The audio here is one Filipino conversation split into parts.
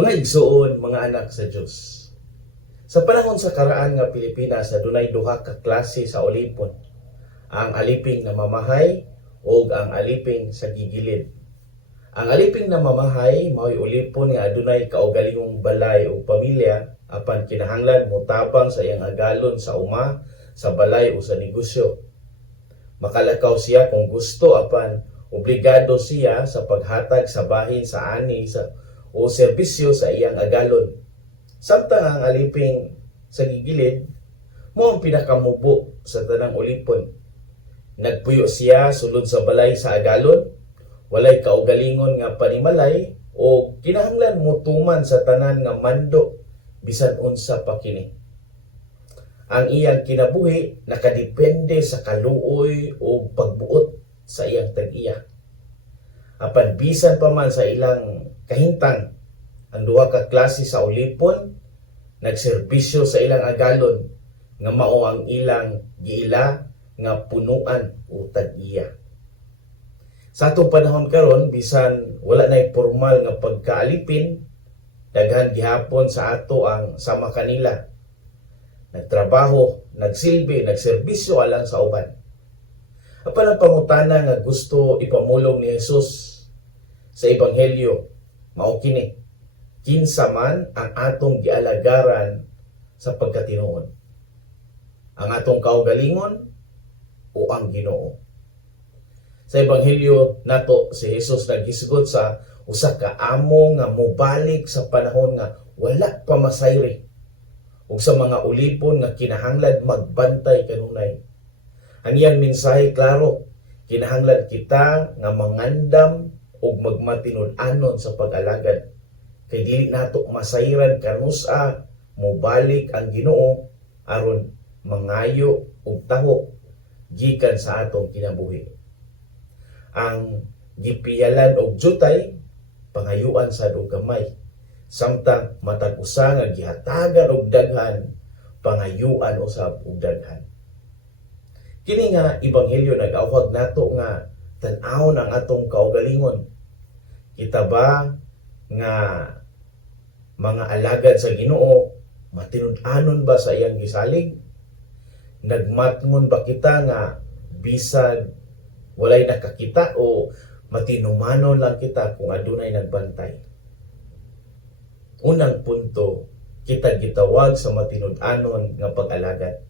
Mga igsuon, mga anak sa Dios. Sa panahon sa karaan nga Pilipinas, adunay duha ka klase sa Olimpon. Ang aliping na mamahay o ang aliping sa gigilid. Ang aliping na mamahay mao'y ulipon nga adunay kaugalingong balay o pamilya apan kinahanglan motabang sa iyang agalon sa uma, sa balay o sa negosyo. Makalakaw siya kung gusto apan obligado siya sa paghatag sa bahin sa ani sa o serbisyo sa iyang agalon. Samtang ang aliping sa gigilid, mo ang pinakamubo sa tanang ulipon. Nagpuyo siya sulod sa balay sa agalon, walay kaugalingon nga panimalay o kinahanglan motuman sa tanan nga mando bisan unsa pa kini. Ang iyang kinabuhi nakadepende sa kaluoy o pagbuot sa iyang tag-iya. Apan bisan pa man sa ilang kahintang ang duha ka klase sa ulipon nagserbisyo sa ilang agalon nga mao ang ilang giila nga punuan o tag-iya. Sa atong panahon karon bisan wala nay formal nga pagkaalipin daghan gihapon sa ato ang sama kanila. Nagtrabaho, nagsilbi, nagserbisyo alang sa uban. Apan ang pangutana nga gusto ipamulong ni Jesus sa ebanghelyo mao kini kinsa man ang atong gialagaran sa pagkatinuod. Ang atong kaugalingon o ang Ginoo. Sa ebanghelyo nato si Jesus naghisgot sa usa ka amo nga mobalik sa panahon nga wala pa masayri ug sa mga ulipon nga kinahanglan magbantay kanunay. Ang iyang mensahe klaro, kinahanglan kita nga mangandam ug magmatinud-anon sa pag-alagad kay dili nato masayran kanusa mobalik ang Ginoo aron mangayo og taho gikan sa atong kinabuhi. Ang gipiyalan og jutay pangayuan sa og gamay samtang matag usa nga gihatagan og daghan pangayuan usab og daghan. Kini nga ebanghelyo nag-awhag nato nga tan-awon ang atong kaugalingon. Kita ba nga mga alagad sa Ginoo matinud-anon ba sa iyang gisalig? Nagmatngon ba kita nga bisag walay nakakita o matinumanon lang kita kung adunay nagbantay? Unang punto, kita gitawag sa matinud-anon nga pag-alagad.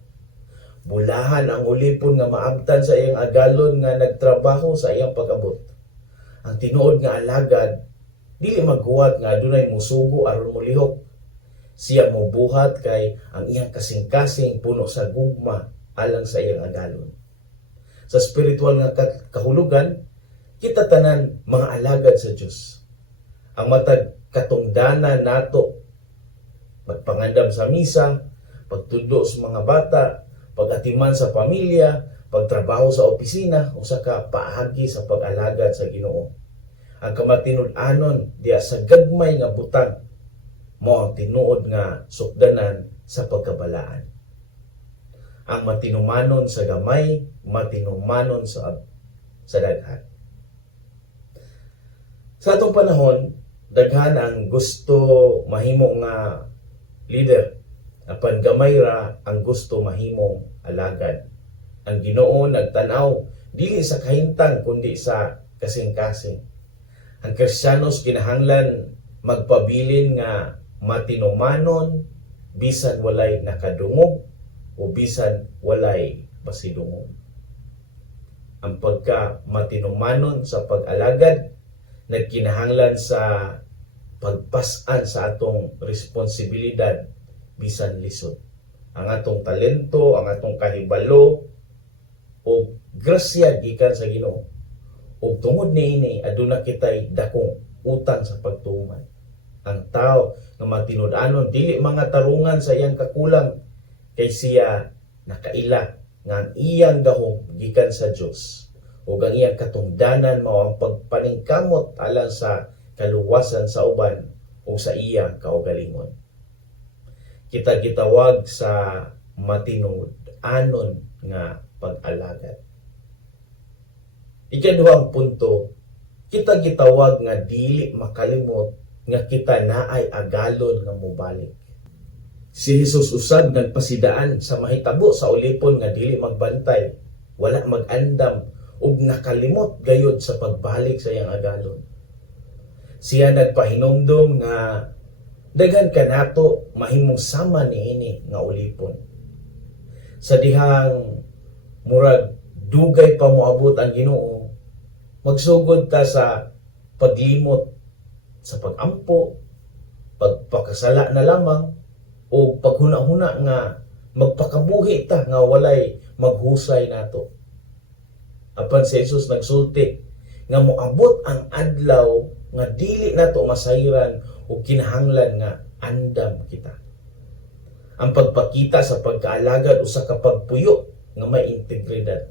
Bulahan ang ulipon nga maabtan sa iyang agalon nga nagtrabaho sa iyang pag-abot. Ang tinuod nga alagad dili maghuwat nga adunay musugo aron mulihok. Siya mo buhat kay ang iyang kasing-kasing puno sa gugma alang sa iyang agalon. Sa spiritual nga kahulugan, kita tanan mga alagad sa Dios. Ang matag katungdanan nato magpangandam sa misa, pagtudo sa mga bata, pagatiman sa pamilya, pagtrabaho sa opisina, usa ka paagi sa pag-alagad sa Ginoo. Ang kamatinud-anon diya sa gagmay nga butang mo ang tinuod nga sukdanan sa pagkabalaan. Ang matinumanon sa gamay, matinumanon sa sa daghan. Sa atong panahon, daghan ang gusto mahimo nga leader apan gamay ra ang gusto mahimong alagad. Ang Ginoo nagtanaw dili sa kahintang kundi sa kasing-kasing. Ang Kristiyanos kinahanglan magpabilin nga matinumanon bisan walay nakadungog o bisan walay masidungog. Ang pagka matinumanon sa pag-alagad nagkinahanglan sa pagpasan sa atong responsibilidad bisan lisod. Ang atong talento, ang atong kahibalo o grasya gikan sa Ginoo. O tungod niini aduna kitay dakong utang sa pagtuman. Ang tao nga matinud-anon dili mga tarungan sa iyang kakulang kay siya nakaila nga ang iyang gahom gikan sa Dios ug ang iyang katungdanan mao ang pagpaningkamot alang sa kaluwasan sa uban o sa iyang kaugalingon. Kita gitawag sa matinud anon nga pag-alagad. Ikaduhang punto, kita gitawag nga dili makalimot nga kita naay agalon nga mubalik. Si Jesus usab nagpasidaan sa mahitabo sa ulipon nga dili magbantay, wala magandam ug nakalimot gayud sa pagbalik sa iyang agalon. Siya nagpahinomdom nga daghan kanato mahimong sama niini nga ulipon. Sa dihang murag dugay pa moabot ang Ginoo, magsugod ta sa paglimot sa pagampo, pagpakasala na lamang o paghuna-huna nga magpakabuhi ta nga walay maghusay nato. Apan si Jesus nagsulti nga moabot ang adlaw nga dili nato masayran o kinahanglan nga andam kita. Ang pagpakita sa pagkaalagad usa ka pagpuyo nga may integridad.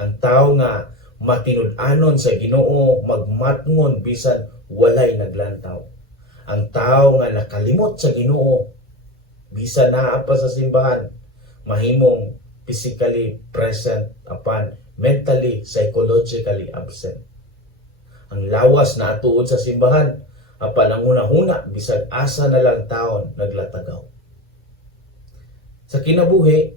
Ang tao nga matinud-anon sa Ginoo magmatngon bisan walay naglantaw. Ang tao nga nakalimot sa Ginoo bisan naa pa sa simbahan mahimong physically present apan mentally psychologically absent. Ang lawas na atuod sa simbahan apan ang hunahuna bisag asa na lang taon naglatagaw. Sa kinabuhi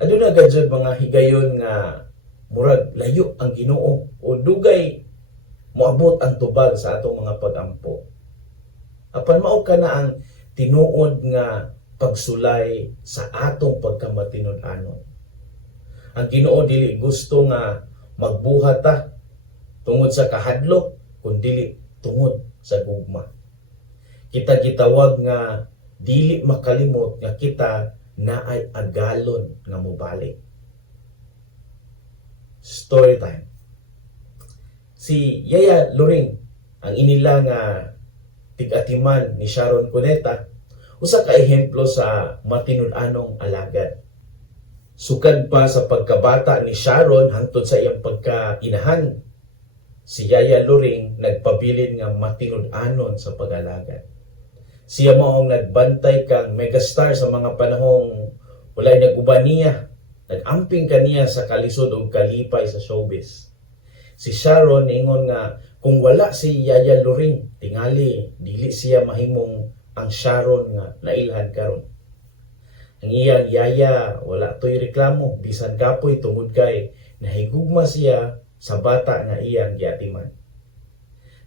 aduna gadzud mga higayon nga murag layo ang Ginoo o dugay moabot ang tubag sa atong mga pagampo. Apan mao ka na ang tinuod nga pagsulay sa atong pagkamatinud-anon. Ang Ginoo dili gusto nga magbuhat ta tungod sa kahadlok kundi tungod sa gugma. Kita gitawag nga dili makalimot nga kita naay agalon nga mobalik. Story time. Si Yaya Loring, ang inila nga tigatiman ni Sharon Cuneta, usa ka ehemplo sa matinud-anong alagad. Sukad pa sa pagkabata ni Sharon hangtod sa iyang pagkainahan, si Yaya Loring nagpabilin nga matinud-anon sa pag-alagad. Siya mo ang nagbantay kang megastar sa mga panahong walay nag-uban niya, nag-amping kaniya sa kalisod ug kalipay sa showbiz. Si Sharon ingon nga kung wala si Yaya Loring, tingali dili siya mahimong ang Sharon nga nailhan karon. Ang iyang yaya wala toy reklamo bisan kapoy tungod kay nahigugma siya sa bata nga iyang giatiman.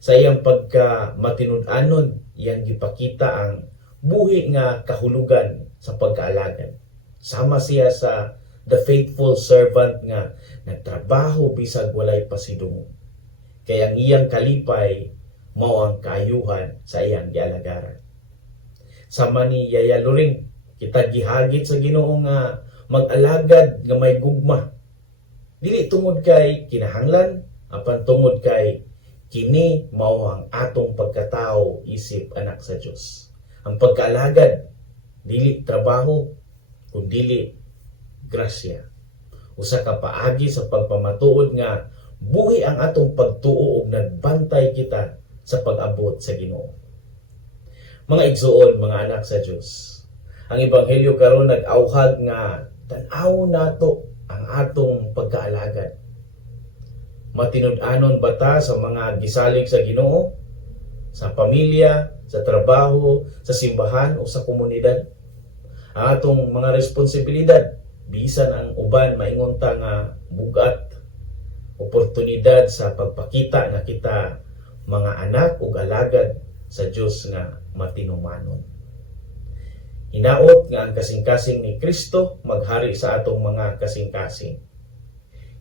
Sa iyang pagka matinud-anon, iyang gipakita ang buhi nga kahulugan sa pagkaalagad. Sama siya sa the faithful servant nga nagtrabaho bisag walay pasidungo. Kaya ang iyang kalipay mao ang kaayuhan sa iyang gialagaran. Sama ni Yaya Loring, kita gihagit sa Ginoo nga mag-alagad nga may gugma. Dili tungod kay kinahanglan, apan tungod kay kini mao ang atong pagkatao isip anak sa Dios. Ang pagkaalagad dili trabaho kundi grasya. Usa ka paagi sa pagpamatuod nga buhi ang atong pagtuo ug nagbantay kita sa pag-abot sa Ginoo. Mga igsuon, mga anak sa Dios. Ang ebanghelyo karon nag-awhag nga tan-aw nato ang atong pagkaalagad. Matinud-anon ba ta sa mga gisalig sa Ginoo? Sa pamilya, sa trabaho, sa simbahan o sa komunidad? Ang atong mga responsibilidad bisan ang uban maingon ta nga bugat oportunidad sa pagpakita na kita mga anak ug alagad sa Dios nga matinumanon. Hinaot nga ang kasing-kasing ni Kristo maghari sa atong mga kasing-kasing.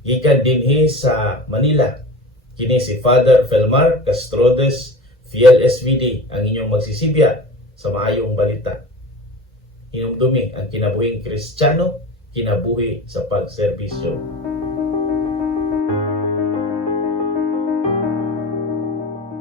Gikan dinhi sa Manila, kini si Father Felmar Castrodes, Fiel SVD, ang inyong magsisibya sa maayong balita. Hinumdumi ang kinabuhing Kristiyano, kinabuhi sa pagserbisyo.